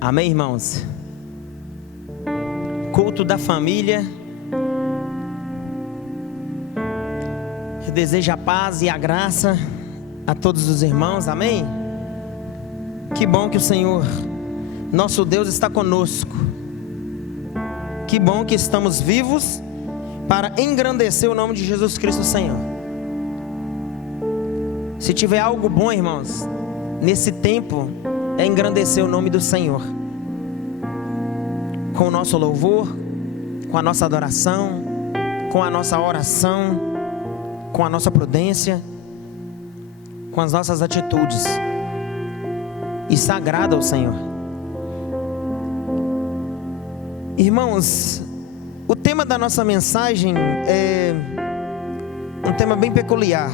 Amém, irmãos? Culto da família. Eu desejo a paz e a graça a todos os irmãos, amém? Que bom que o Senhor, nosso Deus, está conosco. Que bom que estamos vivos para engrandecer o nome de Jesus Cristo, Senhor. Se tiver algo bom, irmãos, nesse tempo, é engrandecer o nome do Senhor, com o nosso louvor, com a nossa adoração, com a nossa oração, com a nossa prudência, com as nossas atitudes. Isso agrada ao Senhor. Irmãos, o tema da nossa mensagem é um tema bem peculiar.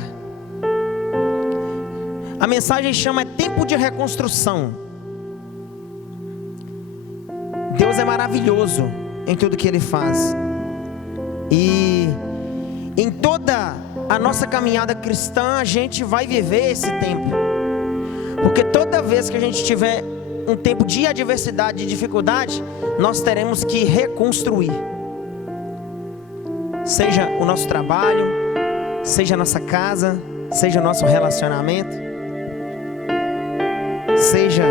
A mensagem chama Tempo de Reconstrução. Deus é maravilhoso em tudo que Ele faz. E em toda a nossa caminhada cristã, a gente vai viver esse tempo. Porque toda vez que a gente tiver um tempo de adversidade, de dificuldade, nós teremos que reconstruir. Seja o nosso trabalho, seja a nossa casa, seja o nosso relacionamento, seja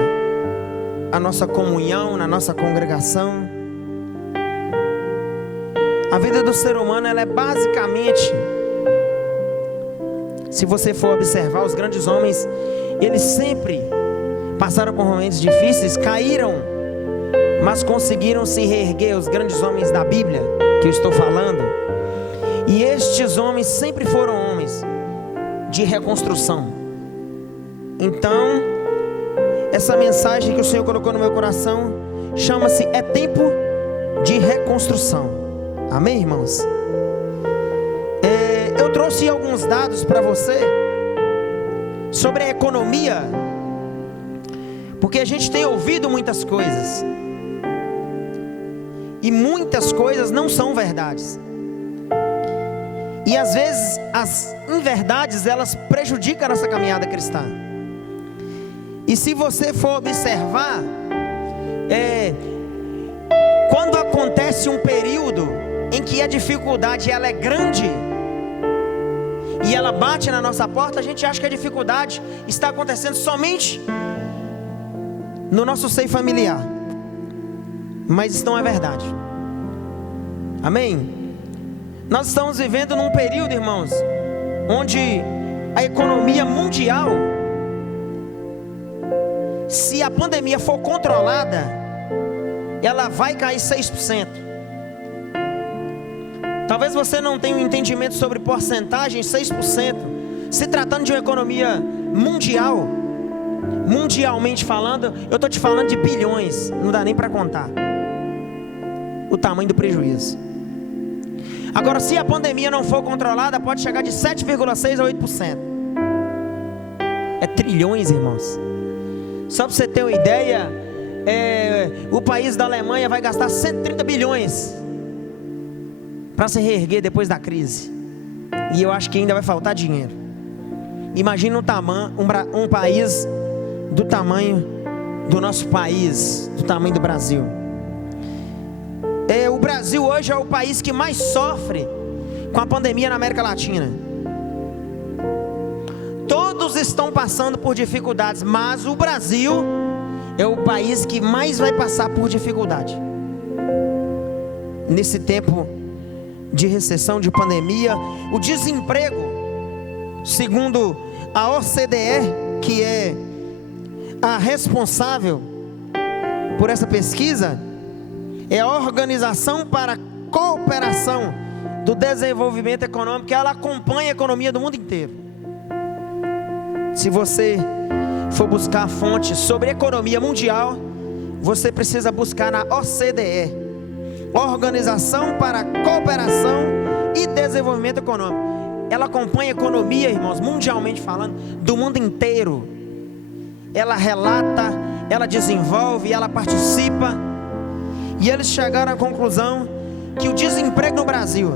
a nossa comunhão na nossa congregação. A vida do ser humano, ela é basicamente, se você for observar, os grandes homens, eles sempre passaram por momentos difíceis, caíram, mas conseguiram se reerguer. Os grandes homens da Bíblia que eu estou falando, e estes homens sempre foram homens de reconstrução. Então, essa mensagem que o Senhor colocou no meu coração chama-se É Tempo de Reconstrução. Amém, irmãos? Eu trouxe alguns dados para você sobre a economia, porque a gente tem ouvido muitas coisas, e muitas coisas não são verdades, e às vezes as inverdades, elas prejudicam a nossa caminhada cristã. E se você for observar, quando acontece um período em que a dificuldade ela é grande e ela bate na nossa porta, a gente acha que a dificuldade está acontecendo somente no nosso seio familiar, mas isso não é verdade. Amém? Nós estamos vivendo num período, irmãos, onde a economia mundial, se a pandemia for controlada, ela vai cair 6%. Talvez você não tenha um entendimento sobre porcentagem. 6%, se tratando de uma economia mundial, mundialmente falando, eu estou te falando de bilhões, não dá nem para contar o tamanho do prejuízo. Agora, se a pandemia não for controlada, pode chegar de 7,6% a 8%. É trilhões, irmãos. Só para você ter uma ideia, o país da Alemanha vai gastar 130 bilhões para se reerguer depois da crise. E eu acho que ainda vai faltar dinheiro. Imagina um país do tamanho do nosso país, do tamanho do Brasil. O Brasil hoje é o país que mais sofre com a pandemia na América Latina. Todos estão passando por dificuldades, mas o Brasil é o país que mais vai passar por dificuldade nesse tempo de recessão, de pandemia. O desemprego, segundo a OCDE, que é a responsável por essa pesquisa, é a Organização para a Cooperação do Desenvolvimento Econômico, ela acompanha a economia do mundo inteiro. Se você for buscar fontes sobre economia mundial, você precisa buscar na OCDE, Organização para a Cooperação e Desenvolvimento Econômico. Ela acompanha a economia, irmãos, mundialmente falando, do mundo inteiro. Ela relata, ela desenvolve, ela participa. E eles chegaram à conclusão que o desemprego no Brasil,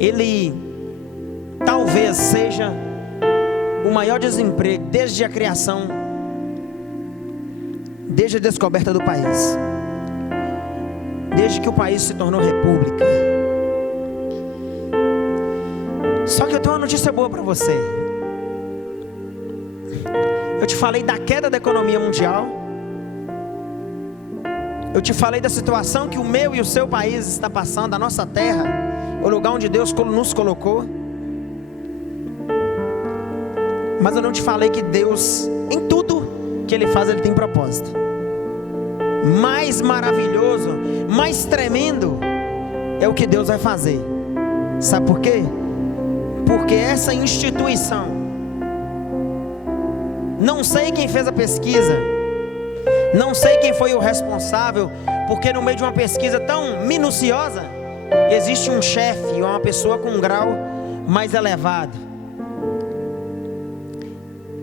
ele talvez seja o maior desemprego desde a criação, desde a descoberta do país, desde que o país se tornou república. Só que eu tenho uma notícia boa para você. Eu te falei da queda da economia mundial. Eu te falei da situação que o meu e o seu país está passando, a nossa terra, o lugar onde Deus nos colocou. Mas eu não te falei que Deus, em tudo que Ele faz, Ele tem propósito. Mais maravilhoso, mais tremendo é o que Deus vai fazer. Sabe por quê? Porque essa instituição, não sei quem fez a pesquisa, não sei quem foi o responsável, porque no meio de uma pesquisa tão minuciosa, existe um chefe, uma pessoa com um grau mais elevado.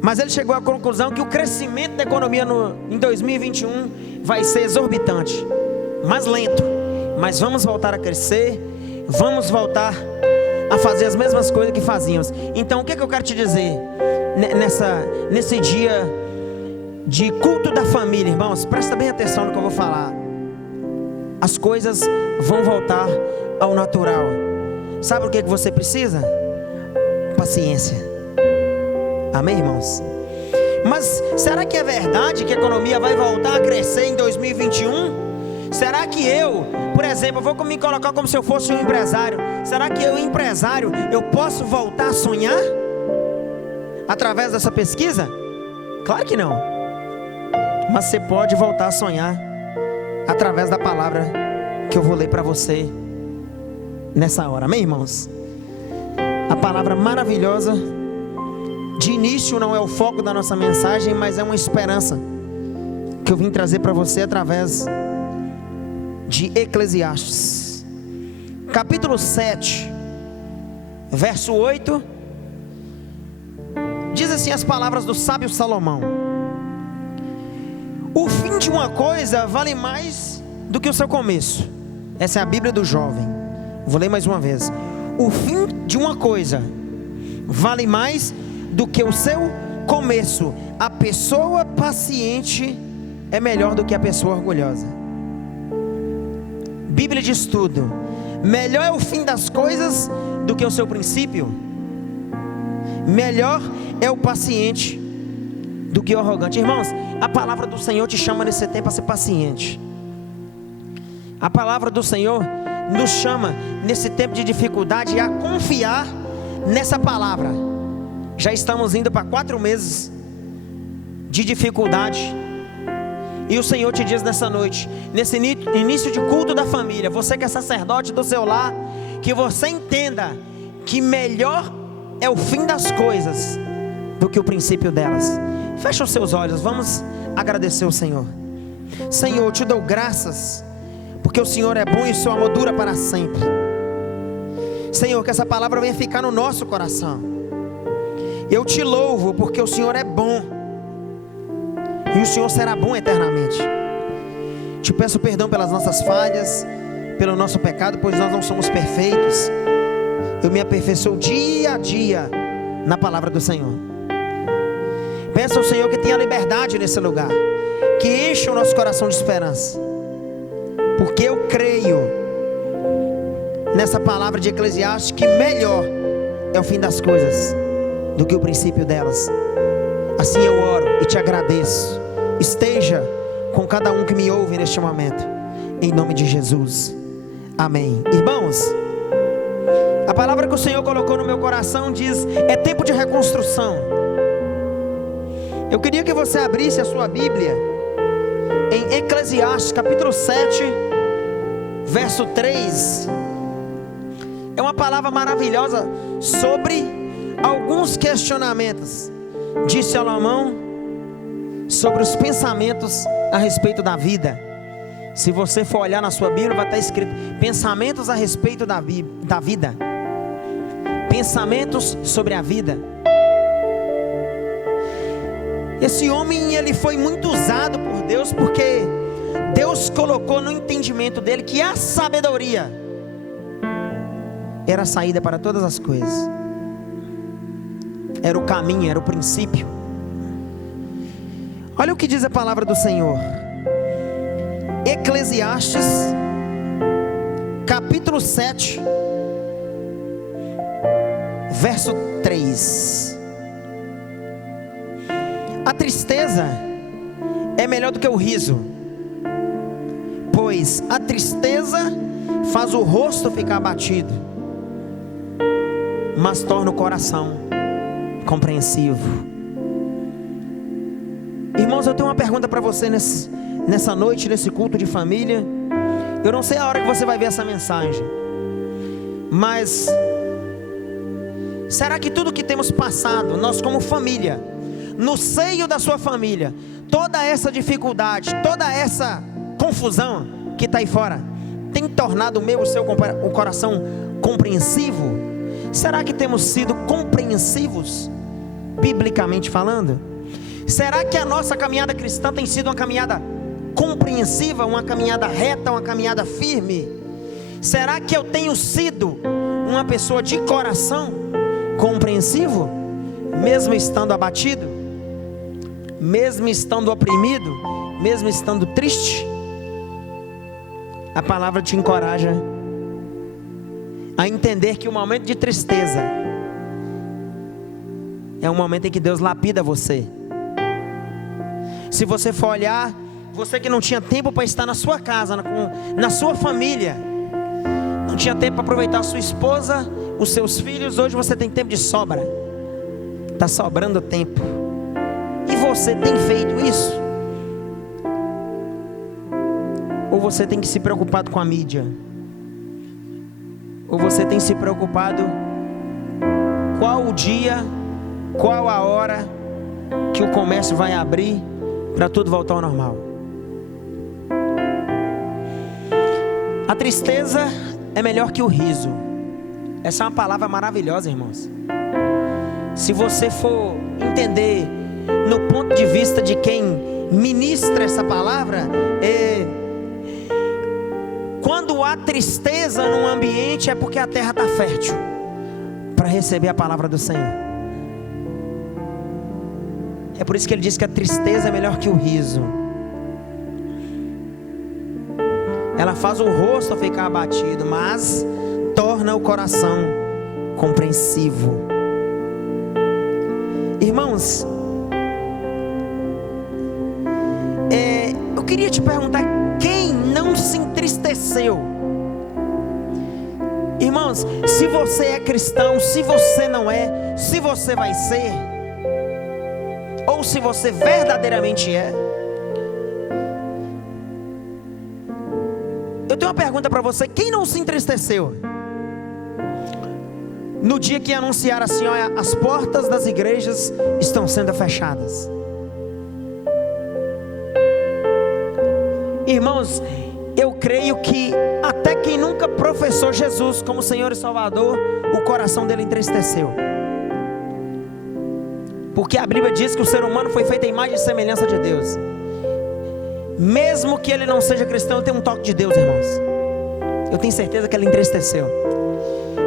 Mas ele chegou à conclusão que o crescimento da economia em 2021 vai ser exorbitante, mas lento. Mas vamos voltar a crescer, vamos voltar a fazer as mesmas coisas que fazíamos. Então o que eu quero te dizer nesse dia de culto da família, irmãos? Presta bem atenção no que eu vou falar. As coisas vão voltar ao natural. Sabe o que você precisa? Paciência. Amém, irmãos? Mas será que é verdade que a economia vai voltar a crescer em 2021? Será que eu, por exemplo, vou me colocar como se eu fosse um empresário. Será que eu, empresário, eu posso voltar a sonhar através dessa pesquisa? Claro que não. Mas você pode voltar a sonhar através da palavra que eu vou ler para você nessa hora. Amém, irmãos? A palavra maravilhosa. De início não é o foco da nossa mensagem, mas é uma esperança que eu vim trazer para você através de Eclesiastes, capítulo 7, verso 8, diz assim as palavras do sábio Salomão: o fim de uma coisa vale mais do que o seu começo. Essa é a Bíblia do jovem. Vou ler mais uma vez. O fim de uma coisa vale mais do que o seu começo. A pessoa paciente é melhor do que a pessoa orgulhosa. Bíblia de estudo. Melhor é o fim das coisas do que o seu princípio. Melhor é o paciente do que o arrogante. Irmãos, a palavra do Senhor te chama nesse tempo a ser paciente. A palavra do Senhor nos chama nesse tempo de dificuldade a confiar nessa palavra. Já estamos indo para 4 meses de dificuldade. E o Senhor te diz nessa noite, nesse início de culto da família, você que é sacerdote do seu lar, que você entenda que melhor é o fim das coisas do que o princípio delas. Fecha os seus olhos, vamos agradecer o Senhor. Senhor, eu te dou graças, porque o Senhor é bom e o seu amor dura para sempre. Senhor, que essa palavra venha ficar no nosso coração. Eu te louvo porque o Senhor é bom, e o Senhor será bom eternamente. Te peço perdão pelas nossas falhas, pelo nosso pecado, pois nós não somos perfeitos. Eu me aperfeiçoo dia a dia na palavra do Senhor. Peço ao Senhor que tenha liberdade nesse lugar, que encha o nosso coração de esperança, porque eu creio nessa palavra de Eclesiastes que melhor é o fim das coisas do que o princípio delas. Assim eu oro e te agradeço. Esteja com cada um que me ouve neste momento, em nome de Jesus, amém. Irmãos, a palavra que o Senhor colocou no meu coração diz: é tempo de reconstrução. Eu queria que você abrisse a sua Bíblia em Eclesiastes capítulo 7, verso 3. É uma palavra maravilhosa sobre alguns questionamentos de Salomão sobre os pensamentos a respeito da vida. Se você for olhar na sua Bíblia, vai estar escrito pensamentos a respeito da vida. Pensamentos sobre a vida. Esse homem, ele foi muito usado por Deus, porque Deus colocou no entendimento dele que a sabedoria era a saída para todas as coisas. era o caminho, era o princípio. Olha o que diz a palavra do Senhor. Eclesiastes, capítulo 7, verso 3. A tristeza é melhor do que o riso, pois a tristeza faz o rosto ficar abatido, mas torna o coração compreensivo. Irmãos, eu tenho uma pergunta para você nessa noite, nesse culto de família. Eu não sei a hora que você vai ver essa mensagem, mas será que tudo que temos passado, nós como família, no seio da sua família, toda essa dificuldade, toda essa confusão que está aí fora, tem tornado o meu, o coração compreensivo? Será que temos sido compreensivos, biblicamente falando? Será que a nossa caminhada cristã tem sido uma caminhada compreensiva, uma caminhada reta, uma caminhada firme? Será que eu tenho sido uma pessoa de coração compreensivo, mesmo estando abatido, mesmo estando oprimido, mesmo estando triste? A palavra te encoraja a entender que o momento de tristeza é um momento em que Deus lapida você. Se você for olhar, você que não tinha tempo para estar na sua casa, na sua família, não tinha tempo para aproveitar a sua esposa, os seus filhos, hoje você tem tempo de sobra. Está sobrando tempo. E você tem feito isso? Ou você tem que se preocupado com a mídia? Ou você tem se preocupado qual o dia, qual a hora que o comércio vai abrir para tudo voltar ao normal? A tristeza é melhor que o riso. Essa é uma palavra maravilhosa, irmãos. Se você for entender no ponto de vista de quem ministra essa palavra, quando há tristeza num ambiente é porque a terra está fértil para receber a palavra do Senhor. É por isso que ele diz que a tristeza é melhor que o riso. Ela faz o rosto ficar abatido, mas torna o coração compreensivo. Irmãos, eu queria te perguntar, quem não se entristeceu? Irmãos, se você é cristão, se você não é, se você vai ser, ou se você verdadeiramente é, eu tenho uma pergunta para você: quem não se entristeceu no dia que anunciaram assim, olha, as portas das igrejas estão sendo fechadas? Irmãos, eu creio que até quem nunca professou Jesus como Senhor e Salvador, o coração dele entristeceu. Porque a Bíblia diz que o ser humano foi feito em imagem e semelhança de Deus. Mesmo que ele não seja cristão, tem um toque de Deus, irmãos. Eu tenho certeza que ele entristeceu.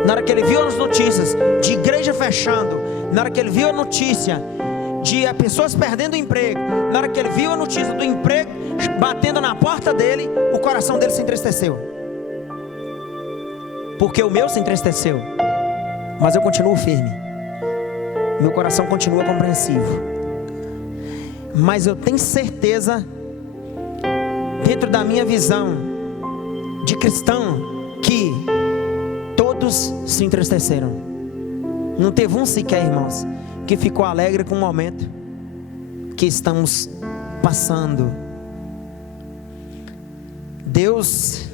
Na hora que ele viu as notícias de igreja fechando, na hora que ele viu a notícia de pessoas perdendo o emprego, na hora que ele viu a notícia do emprego batendo na porta dele, o coração dele se entristeceu. Porque o meu se entristeceu, mas eu continuo firme. Meu coração continua compreensivo. Mas eu tenho certeza, dentro da minha visão de cristão, que todos se entristeceram. Não teve um sequer, irmãos, que ficou alegre com o momento que estamos passando. Deus,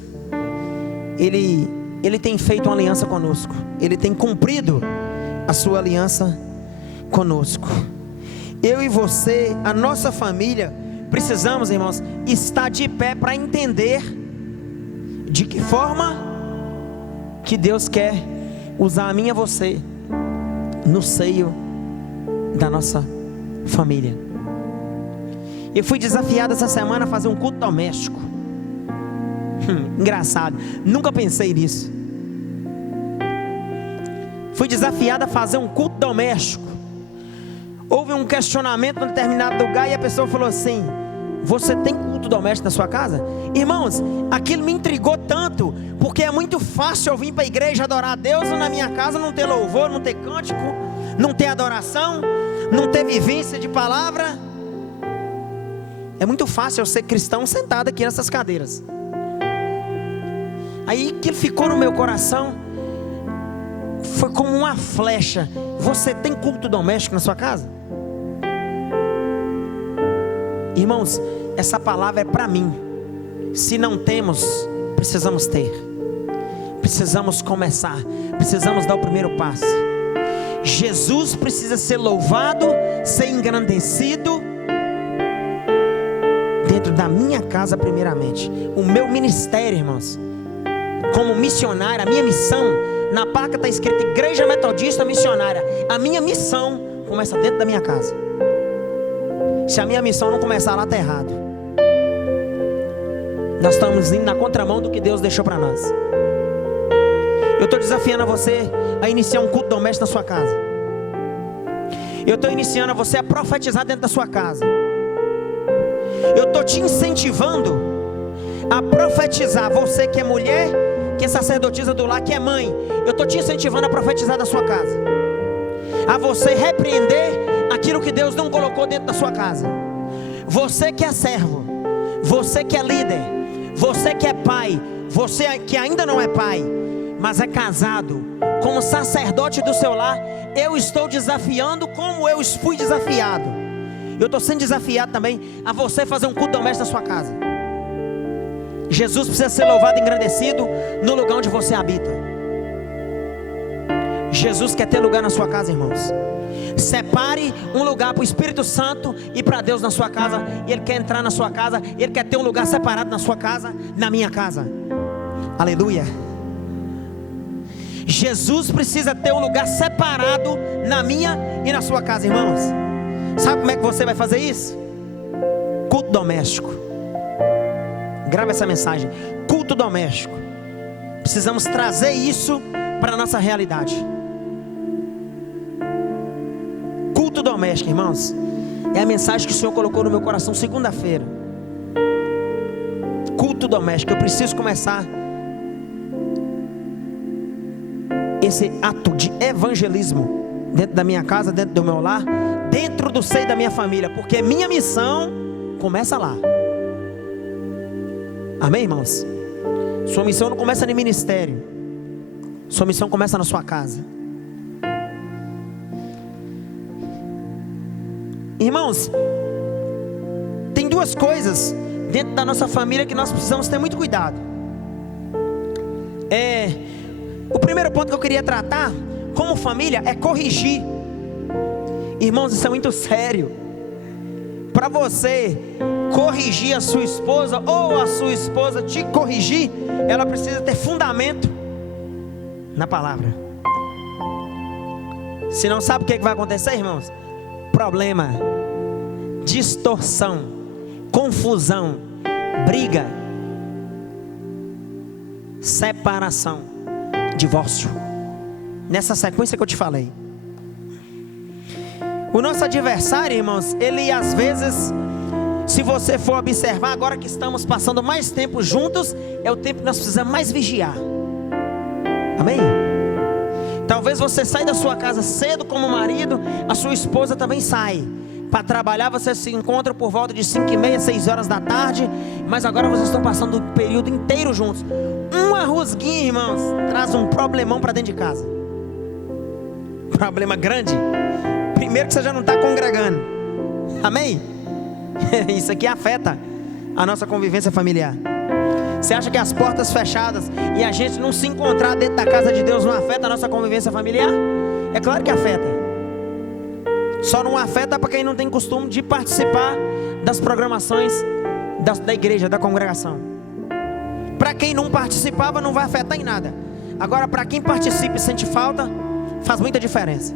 Ele tem feito uma aliança conosco. Ele tem cumprido a sua aliança conosco. Eu e você, a nossa família, precisamos, irmãos, estar de pé para entender de que forma que Deus quer usar a mim e a você no seio da nossa família. Eu fui desafiado essa semana a fazer um culto doméstico. Engraçado, nunca pensei nisso. Fui desafiado a fazer um culto doméstico. houve um questionamento em determinado lugar e a pessoa falou assim: você tem culto doméstico na sua casa? Irmãos, aquilo me intrigou tanto, porque é muito fácil eu vir para a igreja adorar a Deus e na minha casa não ter louvor, não ter cântico, não ter adoração, não ter vivência de palavra. É muito fácil eu ser cristão sentado aqui nessas cadeiras. Aí que ficou no meu coração foi como uma flecha: você tem culto doméstico na sua casa? Irmãos, essa palavra é para mim. Se não temos, precisamos ter. Precisamos começar. Precisamos dar o primeiro passo. Jesus precisa ser louvado, ser engrandecido dentro da minha casa primeiramente. O meu ministério, irmãos, como missionário, a minha missão, na placa está escrito Igreja Metodista Missionária. A minha missão começa dentro da minha casa. Se a minha missão não começar lá, está errado. Nós estamos indo na contramão do que Deus deixou para nós. Eu estou desafiando a você a iniciar um culto doméstico na sua casa. Eu estou iniciando a você a profetizar dentro da sua casa. Eu estou te incentivando a profetizar. Você que é mulher, que é sacerdotisa do lar, que é mãe, eu estou te incentivando a profetizar da sua casa. A você repreender aquilo que Deus não colocou dentro da sua casa. Você que é servo, você que é líder, você que é pai, você que ainda não é pai, mas é casado, como sacerdote do seu lar, eu estou desafiando como eu fui desafiado. Eu estou sendo desafiado também a você fazer um culto doméstico na sua casa. Jesus precisa ser louvado e engrandecido no lugar onde você habita. Jesus quer ter lugar na sua casa, irmãos. Separe um lugar para o Espírito Santo e para Deus na sua casa. E Ele quer entrar na sua casa. Ele quer ter um lugar separado na sua casa, na minha casa. Aleluia. Jesus precisa ter um lugar separado na minha e na sua casa, irmãos. Sabe como é que você vai fazer isso? Culto doméstico. Grava essa mensagem: culto doméstico. Precisamos trazer isso para a nossa realidade. Culto doméstico, irmãos, é a mensagem que o Senhor colocou no meu coração segunda-feira. Culto doméstico. Eu preciso começar esse ato de evangelismo dentro da minha casa, dentro do meu lar, dentro do seio da minha família, porque minha missão começa lá. Amém, irmãos? Sua missão não começa no ministério, sua missão começa na sua casa. Irmãos, tem duas coisas dentro da nossa família que nós precisamos ter muito cuidado. O primeiro ponto que eu queria tratar como família é corrigir. Irmãos, isso é muito sério. Para você corrigir a sua esposa, ou a sua esposa te corrigir, ela precisa ter fundamento na palavra. Se não sabe o que vai acontecer, irmãos? Problema, distorção, confusão, briga, separação, divórcio. Nessa sequência que eu te falei. O nosso adversário, irmãos, ele às vezes, se você for observar, agora que estamos passando mais tempo juntos, é o tempo que nós precisamos mais vigiar. Amém? Talvez você saia da sua casa cedo como marido, a sua esposa também sai. Para trabalhar você se encontra por volta de 5h30, 6 horas da tarde. Mas agora vocês estão passando o período inteiro juntos. Uma rusguinha, irmãos, traz um problemão para dentro de casa. Problema grande. Primeiro que você já não está congregando. Amém? Isso aqui afeta a nossa convivência familiar. Você acha que as portas fechadas e a gente não se encontrar dentro da casa de Deus não afeta a nossa convivência familiar? É claro que afeta. Só não afeta para quem não tem costume de participar das programações da igreja, da congregação. Para quem não participava, não vai afetar em nada. Agora, para quem participa e sente falta, faz muita diferença.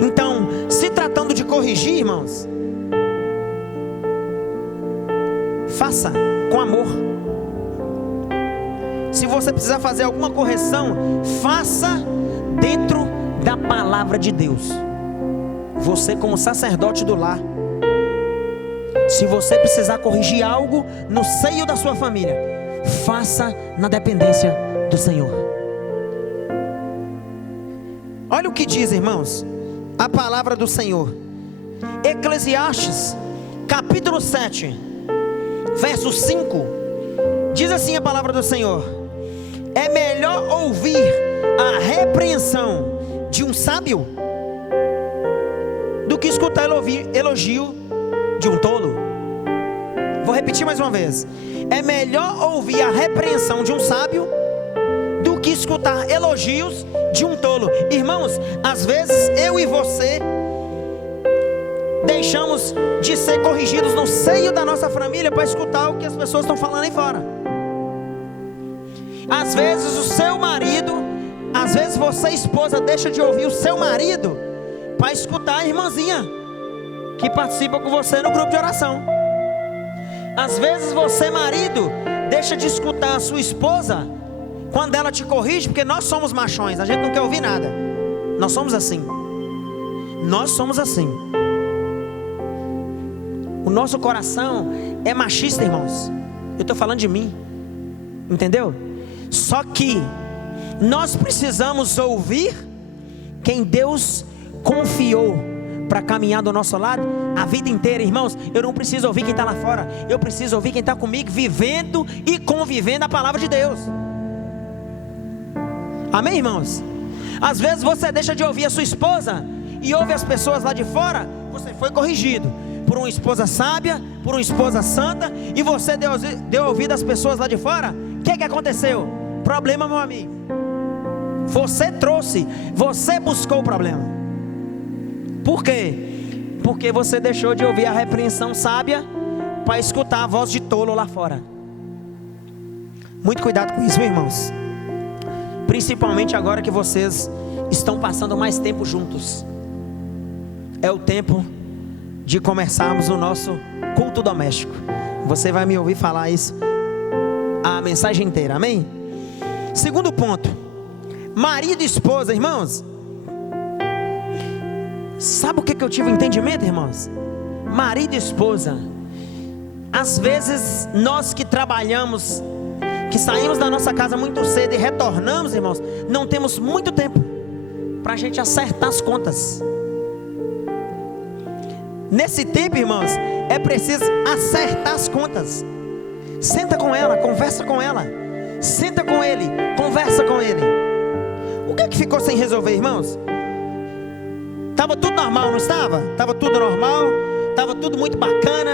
Então, se tratando de corrigir, irmãos, faça com amor. Se você precisar fazer alguma correção, faça dentro da palavra de Deus. Você, como sacerdote do lar, se você precisar corrigir algo no seio da sua família, faça na dependência do Senhor. Olha o que diz, irmãos, a palavra do Senhor. Eclesiastes, capítulo 7, verso 5, diz assim a palavra do Senhor: é melhor ouvir a repreensão de um sábio do que escutar elogio de um tolo. Vou repetir mais uma vez: é melhor ouvir a repreensão de um sábio do que escutar elogios de um tolo. Irmãos, às vezes eu e você deixamos de ser corrigidos no seio da nossa família para escutar o que as pessoas estão falando aí fora. Às vezes o seu marido, às vezes você, esposa, deixa de ouvir o seu marido para escutar a irmãzinha que participa com você no grupo de oração. Às vezes você, marido, deixa de escutar a sua esposa quando ela te corrige, porque nós somos machões, a gente não quer ouvir nada. Nós somos assim. Nós somos assim. O nosso coração é machista, irmãos. Eu estou falando de mim, entendeu? Só que nós precisamos ouvir quem Deus confiou para caminhar do nosso lado a vida inteira, irmãos. Eu não preciso ouvir quem está lá fora, eu preciso ouvir quem está comigo, vivendo e convivendo a palavra de Deus. Amém, irmãos? Às vezes você deixa de ouvir a sua esposa e ouve as pessoas lá de fora. Você foi corrigido por uma esposa sábia, por uma esposa santa, e você deu ouvido às pessoas lá de fora. O que aconteceu? Problema, meu amigo. Você trouxe, você buscou o problema. Por quê? Porque você deixou de ouvir a repreensão sábia para escutar a voz de tolo lá fora. Muito cuidado com isso, irmãos. Principalmente agora que vocês estão passando mais tempo juntos. É o tempo de começarmos o nosso culto doméstico. Você vai me ouvir falar isso a mensagem inteira, amém? Segundo ponto, marido e esposa, irmãos. Sabe o que eu tive entendimento, irmãos? Marido e esposa. Às vezes nós que trabalhamos, que saímos da nossa casa muito cedo e retornamos, irmãos, não temos muito tempo para a gente acertar as contas. Nesse tempo, irmãos, é preciso acertar as contas. Senta com ela, conversa com ela. Senta com ele, conversa com ele. O que ficou sem resolver, irmãos? Estava tudo normal, não estava? Estava tudo normal, estava tudo muito bacana.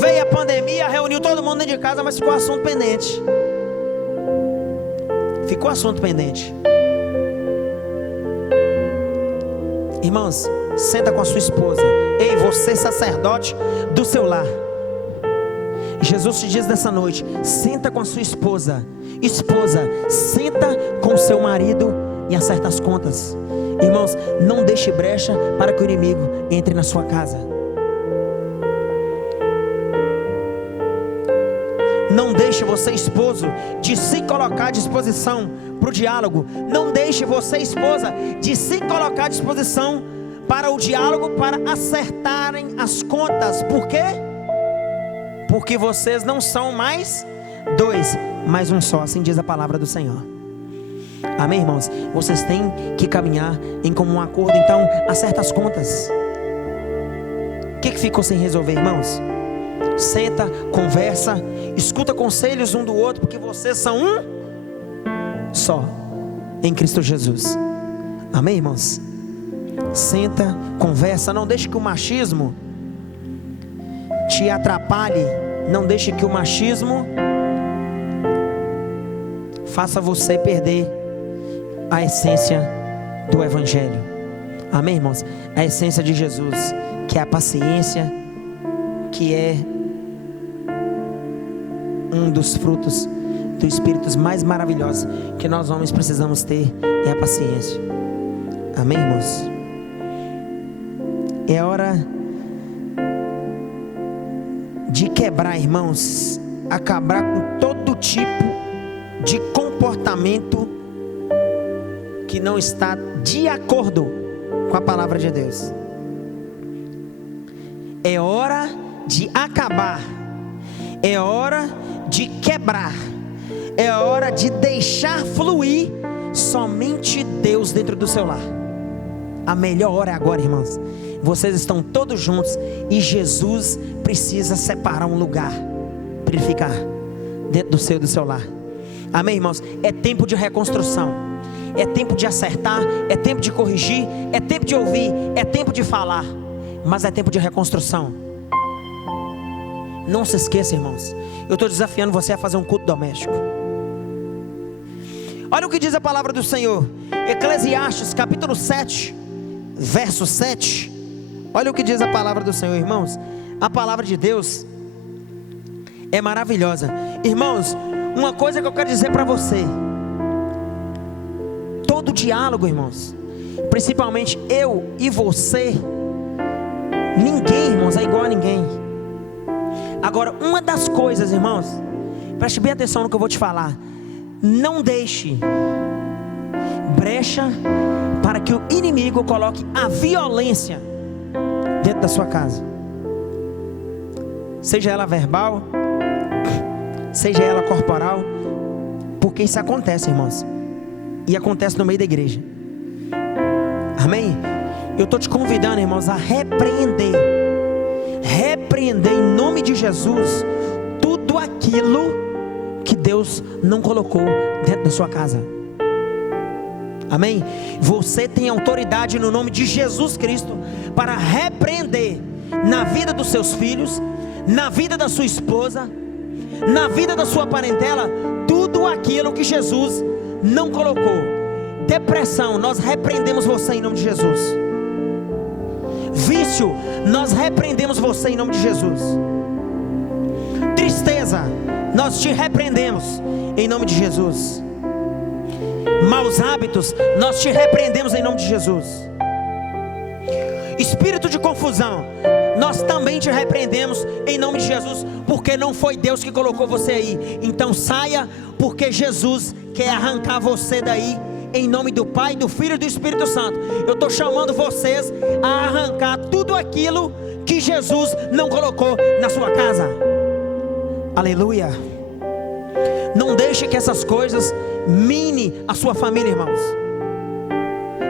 Veio a pandemia, reuniu todo mundo dentro de casa, mas ficou assunto pendente. Ficou assunto pendente. Irmãos, senta com a sua esposa. Ei, você, sacerdote do seu lar, Jesus te diz nessa noite: senta com a sua esposa. Esposa, senta com o seu marido e acerta as contas. Irmãos, não deixe brecha para que o inimigo entre na sua casa. Não deixe você, esposo, de se colocar à disposição para o diálogo. Não deixe você, esposa, de se colocar à disposição para o diálogo, para acertarem as contas. Por quê? Porque vocês não são mais dois, mas um só, assim diz a palavra do Senhor. Amém, irmãos? Vocês têm que caminhar em comum acordo. Então, acerta as contas. O que ficou sem resolver, irmãos? Senta, conversa, escuta conselhos um do outro, porque vocês são um só em Cristo Jesus. Amém, irmãos? Senta, conversa. Não deixe que o machismo te atrapalhe. Não deixe que o machismo faça você perder a essência do Evangelho. Amém, irmãos? A essência de Jesus, que é a paciência, que é um dos frutos do Espírito mais maravilhosos que nós homens precisamos ter, é a paciência. Amém, irmãos? É hora de quebrar, irmãos, acabar com todo tipo de comportamento que não está de acordo com a palavra de Deus. É hora de acabar, é hora de quebrar, é hora de deixar fluir somente Deus dentro do seu lar. A melhor hora é agora, irmãos. Vocês estão todos juntos e Jesus precisa separar um lugar para ele ficar dentro do seu lar. Amém, irmãos? É tempo de reconstrução, é tempo de acertar, é tempo de corrigir, é tempo de ouvir, é tempo de falar, mas é tempo de reconstrução. Não se esqueça, irmãos, eu estou desafiando você a fazer um culto doméstico. Olha o que diz a palavra do Senhor, Eclesiastes capítulo 7, verso 7. Olha o que diz a palavra do Senhor, irmãos. A palavra de Deus é maravilhosa. Irmãos, uma coisa que eu quero dizer para você: todo diálogo, irmãos, principalmente eu e você, ninguém, irmãos, é igual a ninguém. Agora, uma das coisas, irmãos, preste bem atenção no que eu vou te falar: não deixe brecha para que o inimigo coloque a violência dentro da sua casa, seja ela verbal, seja ela corporal, porque isso acontece, irmãos, e acontece no meio da igreja. Amém? Eu estou te convidando, irmãos, a repreender em nome de Jesus tudo aquilo que Deus não colocou dentro da sua casa. Amém? Você tem autoridade no nome de Jesus Cristo para repreender na vida dos seus filhos, na vida da sua esposa, na vida da sua parentela, tudo aquilo que Jesus não colocou. Depressão, nós repreendemos você em nome de Jesus. Vício, nós repreendemos você em nome de Jesus. Tristeza, nós te repreendemos em nome de Jesus. Maus hábitos, nós te repreendemos em nome de Jesus. Espírito de confusão, nós também te repreendemos em nome de Jesus, porque não foi Deus que colocou você aí. Então saia, porque Jesus quer arrancar você daí, em nome do Pai, do Filho e do Espírito Santo. Eu estou chamando vocês a arrancar tudo aquilo que Jesus não colocou na sua casa. Aleluia. Não deixe que essas coisas mine a sua família, irmãos.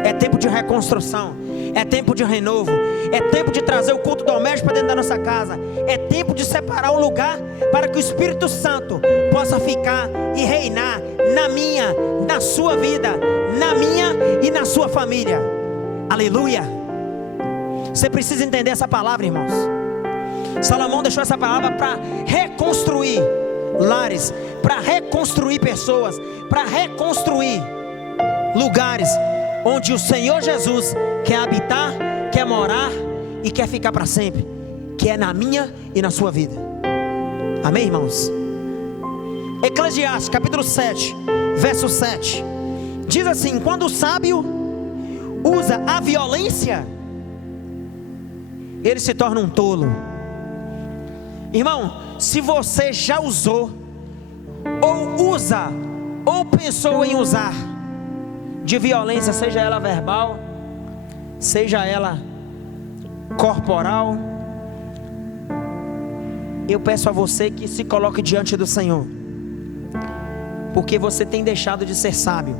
É tempo de reconstrução, é tempo de renovo, é tempo de trazer o culto doméstico para dentro da nossa casa, é tempo de separar um lugar para que o Espírito Santo possa ficar e reinar na minha, na sua vida, na minha e na sua família. Aleluia. Você precisa entender essa palavra, irmãos. Salomão deixou essa palavra para reconstruir lares, para reconstruir pessoas, para reconstruir lugares onde o Senhor Jesus quer habitar, quer morar e quer ficar para sempre, que é na minha e na sua vida. Amém, irmãos? Eclesiastes capítulo 7, verso 7 diz assim: quando o sábio usa a violência, ele se torna um tolo. Irmão, se você já usou, ou usa, ou pensou em usar de violência, seja ela verbal, seja ela corporal, eu peço a você que se coloque diante do Senhor, porque você tem deixado de ser sábio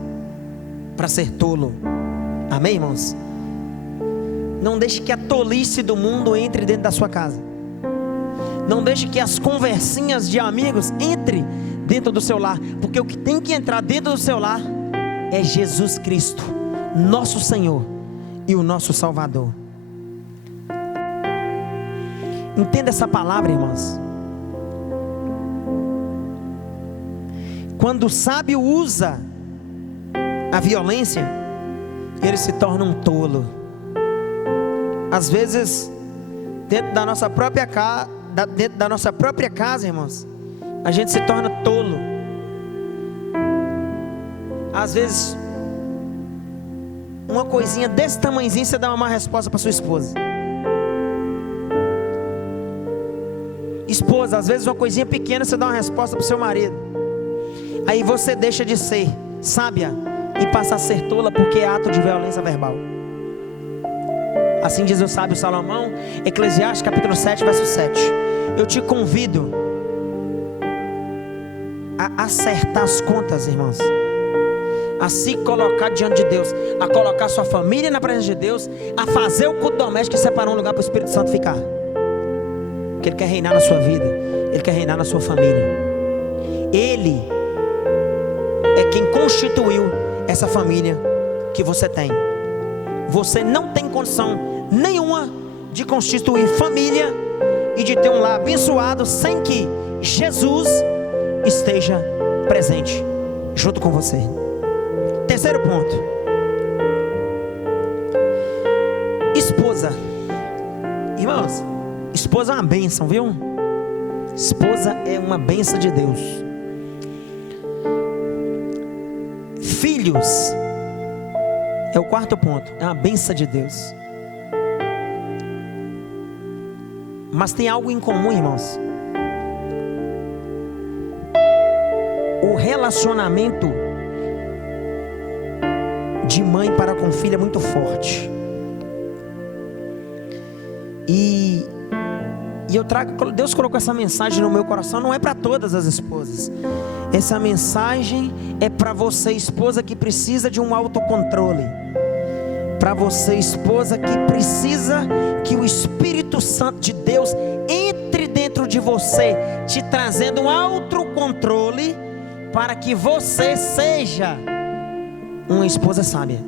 para ser tolo. Amém, irmãos? Não deixe que a tolice do mundo entre dentro da sua casa. Não deixe que as conversinhas de amigos entre dentro do seu lar, porque o que tem que entrar dentro do seu lar é Jesus Cristo, nosso Senhor e o nosso Salvador. Entenda essa palavra, irmãos. Quando o sábio usa a violência, ele se torna um tolo. Às vezes, dentro da nossa própria casa, irmãos, a gente se torna tolo. Às vezes, uma coisinha desse tamanhozinho, você dá uma má resposta para sua esposa. Esposa, às vezes uma coisinha pequena, você dá uma resposta para o seu marido. Aí você deixa de ser sábia e passa a ser tola porque é ato de violência verbal. Assim diz o sábio Salomão, Eclesiastes capítulo 7, verso 7. Eu te convido a acertar as contas, irmãos, a se colocar diante de Deus, a colocar sua família na presença de Deus, a fazer o culto doméstico e separar um lugar para o Espírito Santo ficar. Porque Ele quer reinar na sua vida, Ele quer reinar na sua família. Ele é quem constituiu essa família que você tem. Você não tem condição nenhuma de constituir família e de ter um lar abençoado sem que Jesus esteja presente junto com você. Terceiro ponto: esposa. Irmãos, esposa é uma bênção, viu? Esposa é uma bênção de Deus. Filhos é o quarto ponto, é uma bênção de Deus. Mas tem algo em comum, irmãos. O relacionamento de mãe para com filho é muito forte. E eu trago, Deus colocou essa mensagem no meu coração, não é para todas as esposas. Essa mensagem é para você, esposa, que precisa de um autocontrole. Para você, esposa, que precisa que o Espírito Santo de Deus entre dentro de você, te trazendo um autocontrole, para que você seja uma esposa sábia.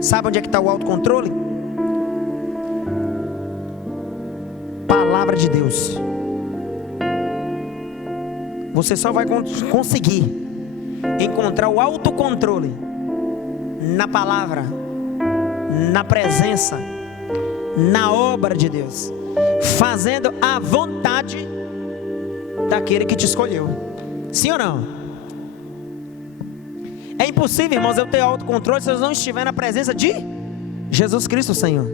Sabe onde é que está o autocontrole? Palavra de Deus. Você só vai conseguir encontrar o autocontrole na palavra, na presença, na obra de Deus, fazendo a vontade daquele que te escolheu. Sim ou não? É impossível, irmãos, eu ter autocontrole se eu não estiver na presença de Jesus Cristo, Senhor.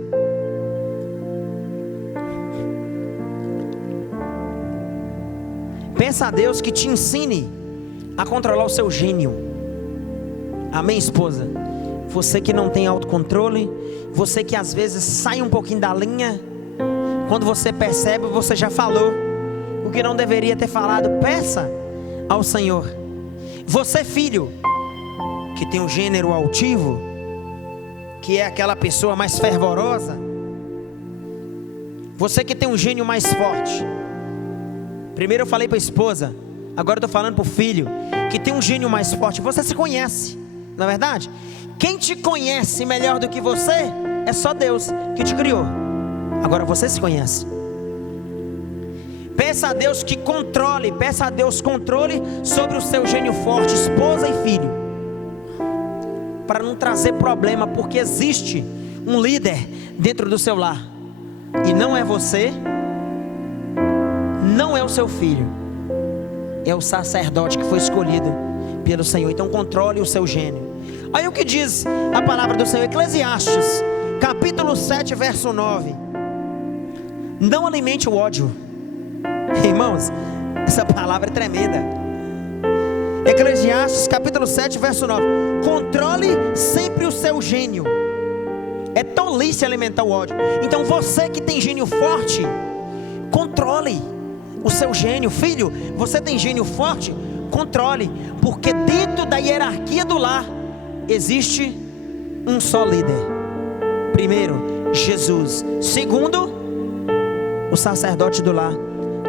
Peça a Deus que te ensine a controlar o seu gênio. Amém, esposa? Você que não tem autocontrole, você que às vezes sai um pouquinho da linha, quando você percebe, você já falou o que não deveria ter falado. Peça ao Senhor. Você, filho, que tem um gênero altivo, que é aquela pessoa mais fervorosa, você que tem um gênio mais forte. Primeiro eu falei para a esposa, agora eu estou falando para o filho, que tem um gênio mais forte. Você se conhece, não é verdade? Quem te conhece melhor do que você é só Deus que te criou. Agora você se conhece. Peça a Deus que controle, peça a Deus controle sobre o seu gênio forte, esposa e filho, para não trazer problema, porque existe um líder dentro do seu lar, e não é você, não é o seu filho, é o sacerdote que foi escolhido pelo Senhor. Então controle o seu gênio. Aí o que diz a palavra do Senhor? Eclesiastes capítulo 7, verso 9. Não alimente o ódio. Irmãos, essa palavra é tremenda. Eclesiastes capítulo 7, verso 9. Controle sempre o seu gênio. É tolice alimentar o ódio. Então você que tem gênio forte, controle o seu gênio. Filho, você tem gênio forte? Controle, porque dentro da hierarquia do lar existe um só líder. Primeiro, Jesus. Segundo, o sacerdote do lar,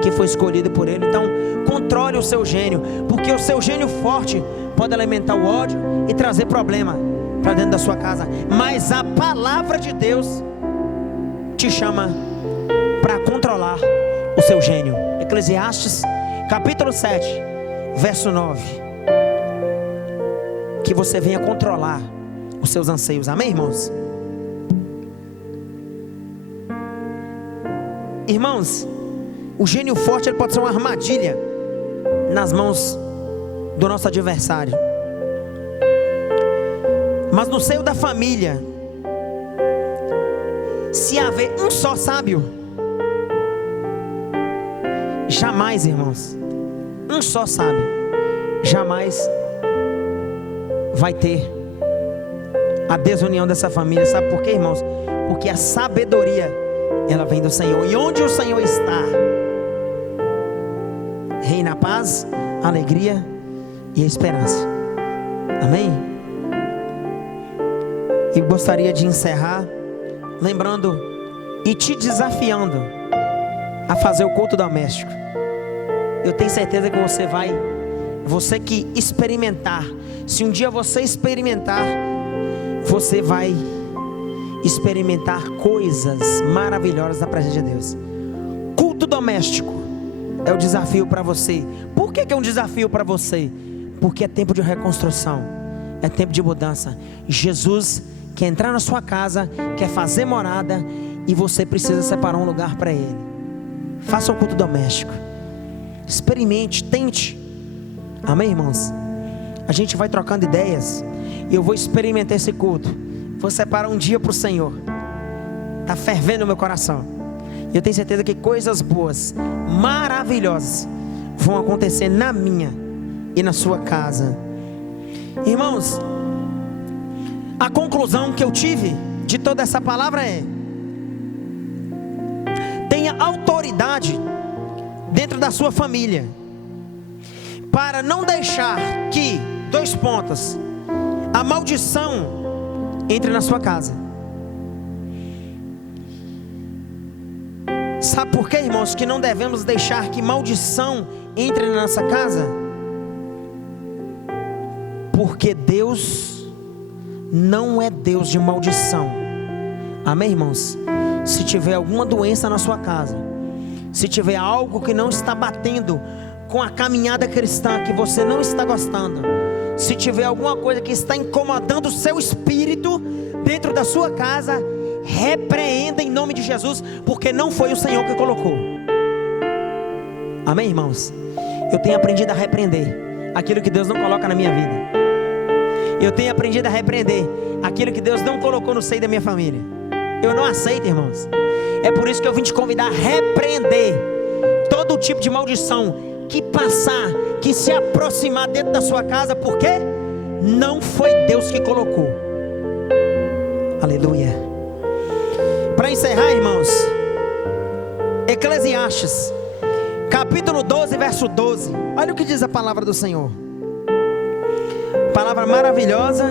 que foi escolhido por Ele. Então controle o seu gênio, porque o seu gênio forte pode alimentar o ódio e trazer problema para dentro da sua casa. Mas a palavra de Deus te chama para controlar o seu gênio. Eclesiastes capítulo 7, verso 9. Que você venha controlar os seus anseios. Amém, irmãos? Irmãos, o gênio forte, ele pode ser uma armadilha nas mãos do nosso adversário. Mas no seio da família, se haver um só sábio, jamais, irmãos, um só sábio, jamais vai ter a desunião dessa família. Sabe por quê, irmãos? Porque a sabedoria, ela vem do Senhor. E onde o Senhor está, reina a paz, a alegria e a esperança. Amém? E gostaria de encerrar lembrando e te desafiando a fazer o culto doméstico. Eu tenho certeza que você que experimentar, se um dia você experimentar, você vai experimentar coisas maravilhosas da presença de Deus. Culto doméstico é o desafio para você. Por que é um desafio para você? Porque é tempo de reconstrução, é tempo de mudança. Jesus quer entrar na sua casa, quer fazer morada, e você precisa separar um lugar para Ele. Faça o culto doméstico, experimente, tente. Amém, irmãos? A gente vai trocando ideias, e eu vou experimentar esse culto. Vou separar um dia para o Senhor. Está fervendo o meu coração, e eu tenho certeza que coisas boas, maravilhosas, vão acontecer na minha e na sua casa. Irmãos, a conclusão que eu tive de toda essa palavra é: tenha autoridade dentro da sua família, para não deixar que, a maldição entre na sua casa. Sabe por quê, irmãos, que não devemos deixar que maldição entre na nossa casa? Porque Deus não é Deus de maldição. Amém, irmãos? Se tiver alguma doença na sua casa, se tiver algo que não está batendo com a caminhada cristã, que você não está gostando, se tiver alguma coisa que está incomodando o seu espírito dentro da sua casa, repreenda em nome de Jesus, porque não foi o Senhor que colocou. Amém, irmãos? Eu tenho aprendido a repreender aquilo que Deus não coloca na minha vida. Eu tenho aprendido a repreender aquilo que Deus não colocou no seio da minha família. Eu não aceito, irmãos. É por isso que eu vim te convidar a repreender todo tipo de maldição que passar, que se aproximar dentro da sua casa, porque não foi Deus que colocou. Aleluia. Para encerrar, irmãos, Eclesiastes capítulo 12, verso 12. Olha o que diz a palavra do Senhor. Palavra maravilhosa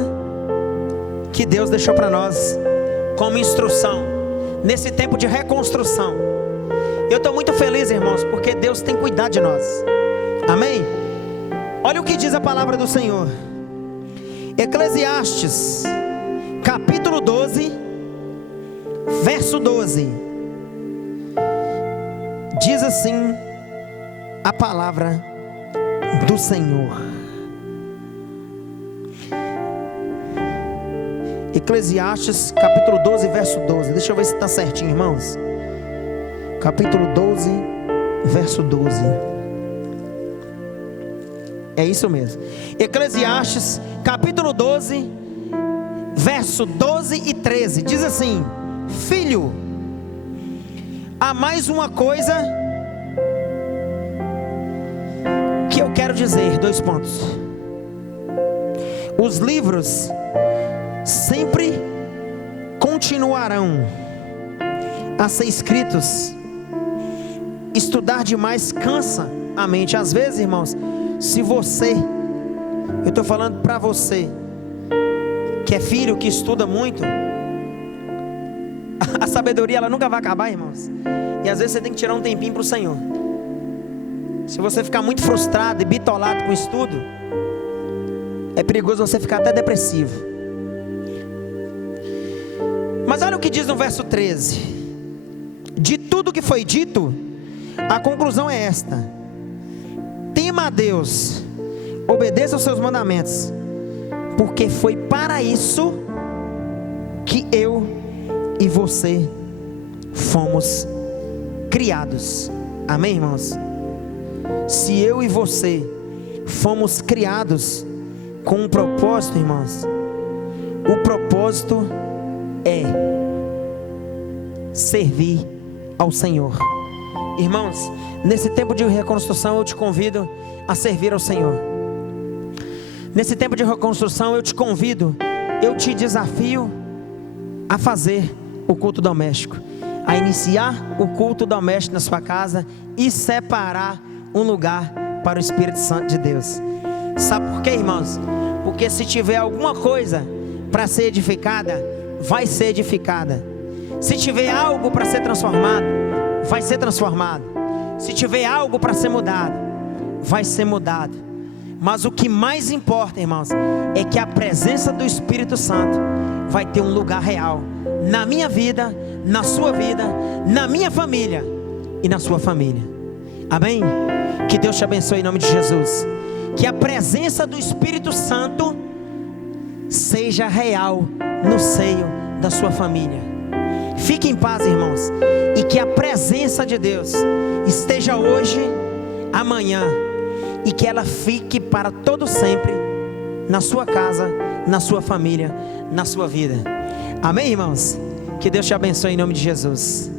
que Deus deixou para nós como instrução nesse tempo de reconstrução. Eu estou muito feliz, irmãos, porque Deus tem cuidado de nós. Amém? Olha o que diz a palavra do Senhor. Eclesiastes capítulo 12, verso 12. Diz assim a palavra do Senhor. Eclesiastes capítulo 12, verso 12. Deixa eu ver se está certinho, irmãos. Capítulo 12, verso 12. É isso mesmo. Eclesiastes capítulo 12, verso 12 e 13. Diz assim: filho, há mais uma coisa que eu quero dizer. Os livros sempre continuarão a ser escritos. Estudar demais cansa a mente. Às vezes, irmãos, se você, eu estou falando para você que é filho, que estuda muito, a sabedoria ela nunca vai acabar, irmãos. E às vezes você tem que tirar um tempinho para o Senhor. Se você ficar muito frustrado e bitolado com o estudo, é perigoso você ficar até depressivo. Mas olha o que diz no verso 13. De tudo que foi dito, a conclusão é esta: tema a Deus, obedeça aos seus mandamentos, porque foi para isso que eu e você fomos criados. Amém, irmãos? Se eu e você fomos criados com um propósito, irmãos, o propósito é servir ao Senhor. Irmãos, nesse tempo de reconstrução eu te convido a servir ao Senhor. Nesse tempo de reconstrução, eu te convido, eu te desafio a fazer o culto doméstico, a iniciar o culto doméstico na sua casa e separar um lugar para o Espírito Santo de Deus. Sabe por quê, irmãos? Porque se tiver alguma coisa para ser edificada, vai ser edificada. Se tiver algo para ser transformado, vai ser transformado. Se tiver algo para ser mudado, vai ser mudado. Mas o que mais importa, irmãos, é que a presença do Espírito Santo vai ter um lugar real na minha vida, na sua vida, na minha família e na sua família. Amém? Que Deus te abençoe em nome de Jesus. Que a presença do Espírito Santo seja real no seio da sua família. Fique em paz, irmãos, e que a presença de Deus esteja hoje, amanhã, e que ela fique para todo sempre na sua casa, na sua família, na sua vida. Amém, irmãos? Que Deus te abençoe em nome de Jesus.